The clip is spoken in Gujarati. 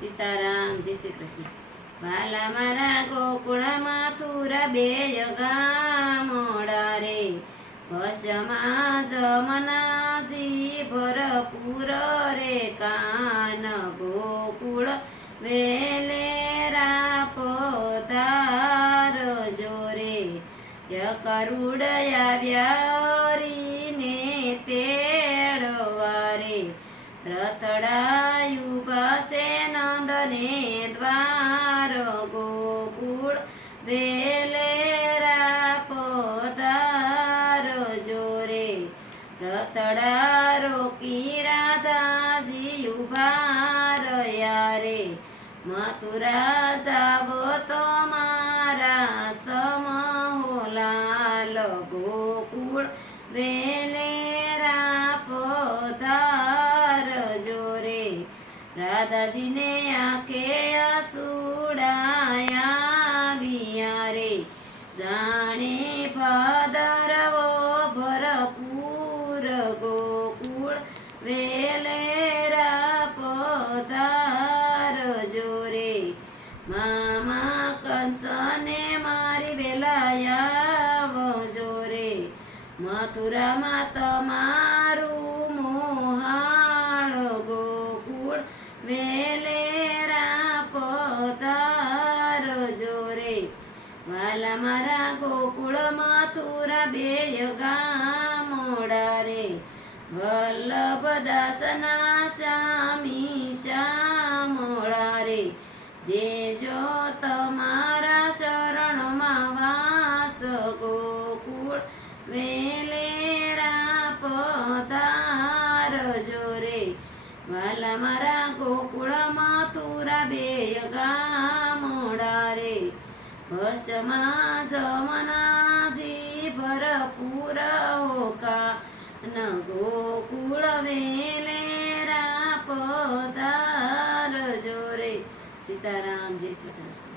સીતારામ, જય શ્રી કૃષ્ણ. વાલા મારા ગોકુળ મથુરા બેય ગામડા રે, વશમાં જમનાજી ભરપૂર રે, કાન ગોકુળ વેલેરા પધારજો રે. કરુડ આવ્યા હરીને તેડવા રે, રથડાયું બસે નંદને દ્વાર, ગોકુળ વેલેરા પધારજો રે. રથડા રોકી રાધાજી ઉભા રહ્યા રે, મથુરા જાવો તો મારા સમહો લાલ, ગોકુળ વેલેરા પધારજો રે. રાધાજીને આંખે આસુડાયા વિયા રે, જાણે ભાદરવો ભરપૂર, ગોકુળ વેલેરા પધારજો રે. મામા કંસને મારી વેલાયાવજો રે, મથુરામાં તમારું મોહાળ, ગોકુળ વેલેરા પધારજો રે. વાલા મારા ગોકુળ મથુરા બેય ગામડા રે, વલ્લભદાસના શ્યામી શ્યામળા રે. દેજો તમારા શરણમાં વાસ, ગોકુળ વેલેરા પધારજો રે. વાલા મારા ગોકુળ મથુરા બેય ગામડા રે, વશમાં જમનાજી ભરપૂર હોકા, ગોકુળ વેલેરા પધારજો રે. સીતારામ, જય શ્રી કૃષ્ણ.